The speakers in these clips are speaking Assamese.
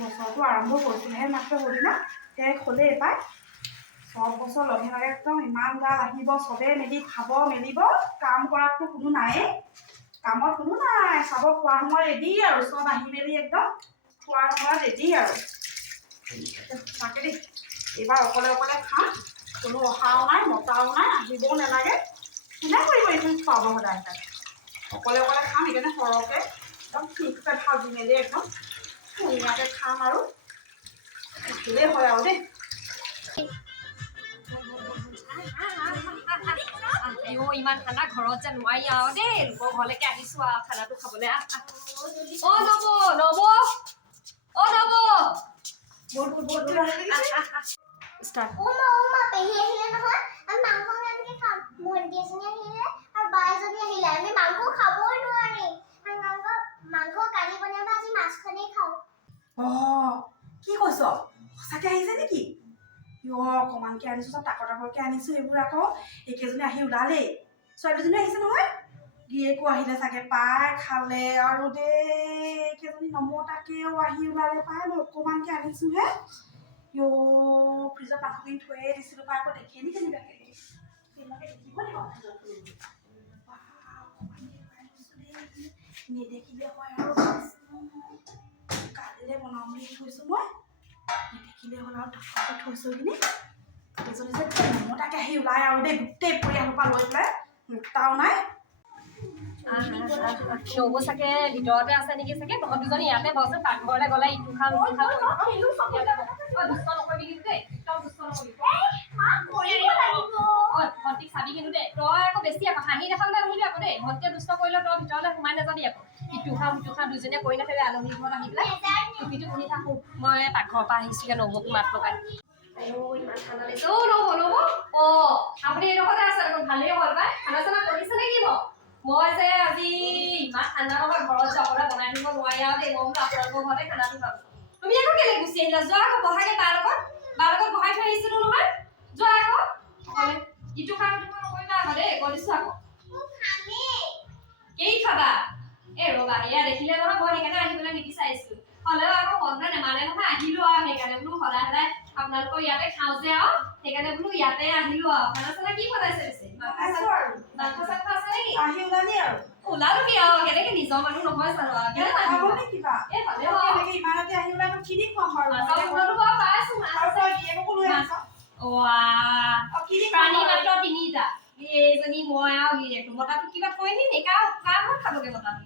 বছৰটো আৰম্ভ কৰিছিলেহে মাত্ৰ ন শেষ হ'লেই পায় চব বছৰ লগে লগে একদম ইমান গাল আহিব, চবেই মেলি খাব, মেলিব, কাম কৰাততো কোনো নায়েই। কামত কোনো নাই, চাব খোৱাৰ সময়ত ৰেডি আৰু, চব আহি মেলি একদম খোৱাৰ সময়ত ৰেডি আৰু। তাকে দেই, এইবাৰ অকলে অকলে খাম, কোনো অহাও নাই, মতাও নাই, আহিবও নালাগে। কোনে কৰিব এইখন খুৱাব সদায় সদায় অকলে অকলে খাম সেইকাৰণে সৰহকৈ, একদম ঠিকছে ভাজি মেলি একদম ধুনীয়াকৈ খাম আৰু ভালেই হয় আৰু দেই ইমান খানা ঘৰত যে নোৱাৰি আৰু দেই। লোকৰ ঘৰলৈকে আহিছো আৰু খানাটো খাবলৈ। অ নব নব। অ নব। মাংস খাবই নোৱাৰি। মাংস কালি বনাবা আজি মাছখনেই খাওঁ। অঁ কি কৈছ? সঁচাকৈ আহিছে নেকি? ইয় অকণমানকৈ আনিছোঁ, চব তাকৰ তাকৰকৈ আনিছোঁ, এইবোৰ আকৌ এইকেইজনী আহি ওলালেই। ছোৱালীজনী আহিছে নহয়? গিৰিয়েকো আহিলে চাগে, পাই খালে আৰু দেই এইকেইজনী নমতাকেও আহি ওলালে, পাই মই অকণমানকৈ আনিছোঁহে ইয় ফ্ৰিজত মাংসখিনি থৈয়ে দিছিলোঁ, পাই আকৌ দেখে নি কেনেবাকৈ দেখিব লাগিব। নেদেখিলে হয় আৰু। বনাম বুলি থৈছোঁ মই নেদেখিলে হ'ল আৰু ঢাকাতে থৈছোঁ কিনি। এজনী যে মমতাকে আহি ওলাই আৰু দেই গোটেই পৰিয়ালৰ পৰা লৈ পেলাই। মোটাও নাই। নব চাগে ভিতৰতে আছে নেকি চাগে? তহঁত দুজনী ইয়াতে বছে পাকঘৰলৈ গ'লে ইটো খাম ইটো অ, দুষ্ট নকৰিবি কিন্তু দেই। একদম দুষ্ট নকৰিবি। অ, ভণ্টিক চাবি কিন্তু দেই। তই আকৌ বেছি আকৌ হাঁহি দেখাবলৈ নাহিবি আকৌ দেই। ভণ্টিয়ে দুষ্ট কৰিলে তই ভিতৰলৈ সোমাই নাযাবি আকৌ। ইটো খাম সিটো খাম দুজনীয়ে কৰি নাথাকিবি আলহী ঘৰত আহি পেলাই টুপিটো পিন্ধি থাকোঁ। মই পাকঘৰৰ পৰা আহিছোঁগে নবক মাত লগাই। আপুনি এইডোখৰতে আছে ভালেই হ'ল পাই। খানা চানা কৰিছে নে কি বাৰু? মই যে আজি ইমান ঠাণ্ডা নহয় ঘৰত যে অকলে বনাই দিব নোৱাৰি আৰু দেই মই বোলো আপোনালোকৰ ঘৰতে খানাটো খাম। তুমি আকৌ কেলে গুচি আহিলা? যোৱা আকৌ বহাগে বাৰ লগত? বাৰ লগত বহাই থৈ আহিছিলো নহয়। যোৱা আকৌ। ইটো খাম ইটো খাম নকৰিবা আকৌ দেই কৈ দিছো আকৌ। কি খাবা? এ ৰবা এয়া দেখিলে নহয় মই সেইকাৰণে আহিবলৈ নিবিচাৰিছিলো হ'লেও আকৌ মনটোৱে নেমানে নহয় আহিলো আৰু সেইকাৰণে বোলো সদায় সদায় আপোনালোকৰ ইয়াতে খাওঁ যে আৰু। সেইকাৰণে বোলো ইয়াতে আহিলো আৰু। খানা চানা কি বনাইছে পিছে? চাংস আছে নেকি আহি ওলালি আৰু ওলালো কি আৰু কেনেকে নিজৰ মানুহ নহয় জানো আৰু কেলে খাব নাহিব? নে কিবা এ ভালে হ'ল। এনেকে ইমান ৰাতি আহি ওলাই তোক কি দি খুৱাম বাৰু মাছৰ মুখতো বাৰু পাইছো মাছ আৰু আছে। তই গিৰিয়েককো লৈ আহিছ ৱাহ। আৰু কি দি প্ৰাণী খুৱাম মাত্ৰ তিনিটা এইজনী মই আৰু গিৰিয়েকটো মতাটো কিবা নি খাবগে মতাটো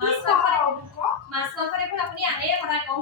মাছ খোৱা মাংস আৰু মোক ক? মাছ মাংস দেখোন আপুনি আনেই সদায় কম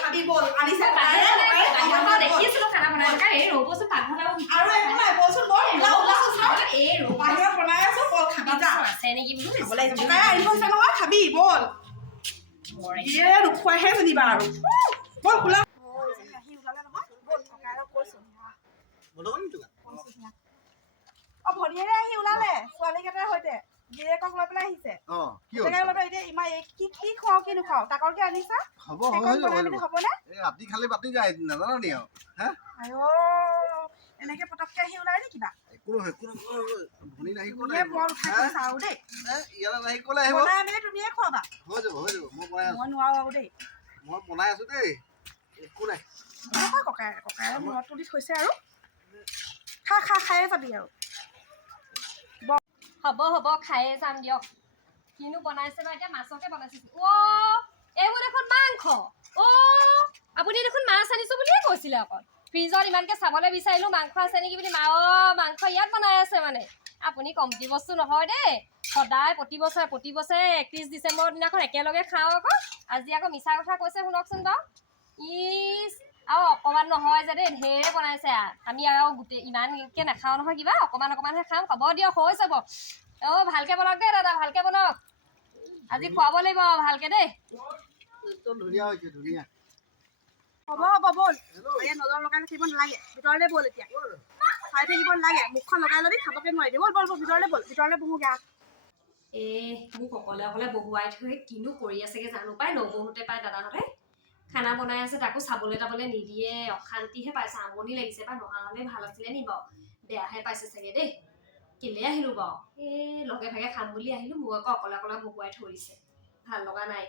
খাবি, বল। আনিছে দেখিছিলো এই ৰ'বচোন বনাই আছো বল নহয় খাবি বল দিয়ে নোখোৱাহে আৰু নোখোৱাও তাকৰকে আনিছা? হ'ব হ'বনে? ৰাতি খালি পাতি যায় নাজানা নি আৰু হা? এনেকে পটককে আহি ওলাই নে কিবা? একো নহয় একো নহয় ভনী নাহি ক'লে তুমিয়ে বৰ উঠাই কৈছা আৰু দেই। ইয়ালে নাহি ক'লে আহিব। বনাই মেলি তুমিয়ে খোৱাবা। হৈ যাব হৈ যাব মই বনাই আছো। মই নোৱাৰো আৰু দেই। মই বনাই আছো দেই একো নাই। এনেকুৱা ককাই ককাই মূৰত তুলি থৈছে আৰু। খা খা খায়ে যাবি আৰু। হ'ব হ'ব খায়ে যাম দিয়ক। কিনো বনাইছে বা এতিয়া মাছকে বনাইছে। অ' এইবোৰ দেখোন মাংস। অ' আপুনি দেখোন মাছ আনিছো বুলিয়ে কৈছিলে অকল। ফ্ৰিজত ইমানকে চাবলৈ বিচাৰিলোঁ মাংস আছে নেকি বুলি মা অ' মাংস ইয়াত বনাই আছে মানে। আপুনি কমটি বস্তু নহয় দেই। সদায় প্ৰতি বছৰে প্ৰতি বছৰে একত্ৰিছ ডিচেম্বৰৰ দিনাখন একেলগে খাওঁ আকৌ। আজি আকৌ মিছা কথা কৈছে শুনকচোন বাৰু। ইচ আৰু অকণমান নহয় যে দেই ঢেৰ বনাইছে আমি আৰু গোটেই ইমানকে নাখাওঁ নহয় কিবা। অকণমান অকণমানহে খাম। হ'ব দিয়ক হৈ যাব। অ' ভালকে বনাওক দেই দাদা ভালকে বনাওক। আজি খুৱাব লাগিব ভালকে দেই। হ'ব হ'ব ব'ল। নজৰ লগাই থাকিব নালাগে। ব'ল এতিয়া। চাই থাকিব নালাগে। মুখখন লগাই ল'বি খাবকে ব'ল ব'ল ব'ল মোক অকলে অকলে বহুৱাই থৈ কিনো কৰি আছেগে জানো? পাই নবহোতে পাই দাদাহঁতে। খানা বনাই আছে তাকো চাবলৈ তাবলৈ নিদিয়ে। অশান্তিহে পাইছে। আমনি লাগিছে। পাই নহা হ'লে ভাল আছিলে নি বাৰু? বেয়াহে পাইছে চাগে দেই। কেলে আহিলো বাৰু? এই লগে ভাগে খাম বুলি আহিলো মোক আকৌ অকলে অকলে বহুৱাই থৈ দিছে। ভাল লগা নাই।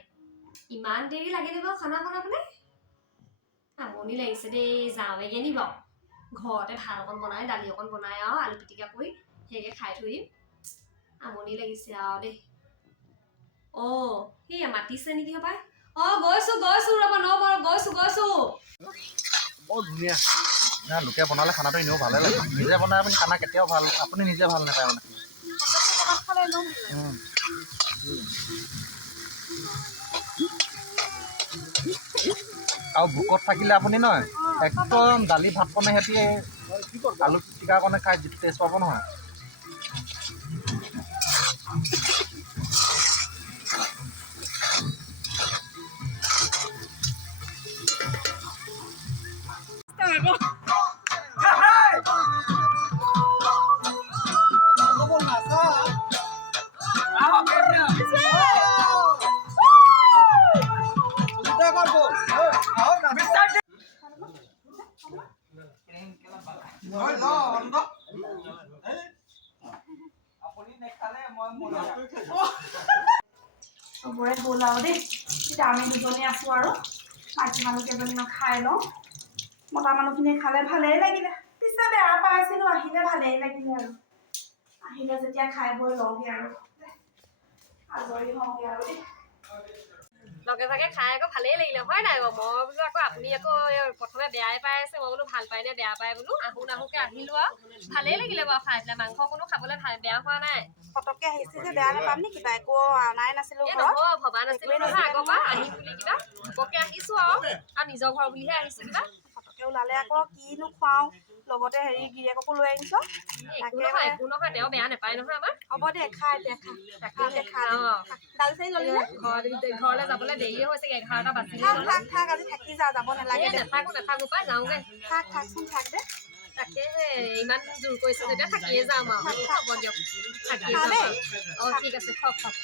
ইমান দেৰি লাগে নে বাৰু খানা বনাবলৈ? আমনি লাগিছে দেই যাওঁৱেগে নি বাৰু। ঘৰতে ভাত অকণ বনাই দালি অকণ বনাই আৰু আলু পিটিকা কৰি সেইকে খাই থৈ দিম। আমনি লাগিছে আৰু দেই। অ' সেয়া মাতিছে নেকি হপাই? অ' গৈছো গৈছো ৰ'ব নব গৈছো গৈছো। লোকে বনালে খানাটো এনেও ভালে লাগে। নিজে বনাই আপুনি খানা কেতিয়াও ভাল আপুনি নিজে ভাল নাপায় মানে। আৰু ভোকত থাকিলে আপুনি নহয় একদম দালি ভাত কণে সিহঁতি আলু পিটিকা কণে খাই যিটো টেষ্ট পাব নহয়। চবৰে হ'ল আৰু দেই। এতিয়া আমি দুজনী আছোঁ আৰু। মাইকী মানুহ কেইজনীমান খাই লওঁ। মতা মানুহখিনিয়ে খালে ভালেই লাগিলে। পিছে বেয়া পাইছিলোঁ আহিলে ভালেই লাগিলে আৰু। আহিলে যেতিয়া খাই বৈ লওঁগে আৰু। আজৰি হওঁগে আৰু দেই। লগে ভাগে খাই আকৌ ভালেই লাগিলে হয় নাই বাৰু? মই বোলো আকৌ আপুনি আকৌ প্ৰথমে বেয়াই পাই আছে মই বোলো ভাল পাই নে বেয়া পাই বোলো আহো নাহোকে আহিলো আৰু। ভালেই লাগিলে বাৰু খাই পেলাই মাংস কোনো খাবলৈ ভাল বেয়া হোৱা নাই। পটককৈ আহিছে যে বেয়া নাপাম নি কিবা? একো অনাই নাছিলোঁ নহয় ভবা নাছিলো নহয় আগৰ পৰা। আহিম বুলি কিবা ঘপককে আহিছো আৰু। আৰু নিজৰ ঘৰ বুলিহে আহিছো কিবা। পটককৈ ওলালে আকৌ কিনো খুৱাওঁ। লগতে হেৰি গিৰিয়েককো লৈ এই একো নহয় তেওঁ বেয়া নাপায় নহয় আমাৰ। হ'ব দে খা এতিয়া খা খা দালি চালি ল'লি নে? ঘৰলৈ যাবলৈ দেৰিয়ে হৈছেগে এঘাৰটা বাজিলে থাক থাক থাক আজি থাকি যা যাব নালাগে নাথাকো নাথাকো পাই যাওঁগে। থাক থাকচোন থাক দে। তাকেহে ইমান জোৰ কৰিছে যেতিয়া থাকিয়ে যাম আৰু। হ'ব দিয়ক। থাকিয়ে যাম। অঁ ঠিক আছে থওক থওক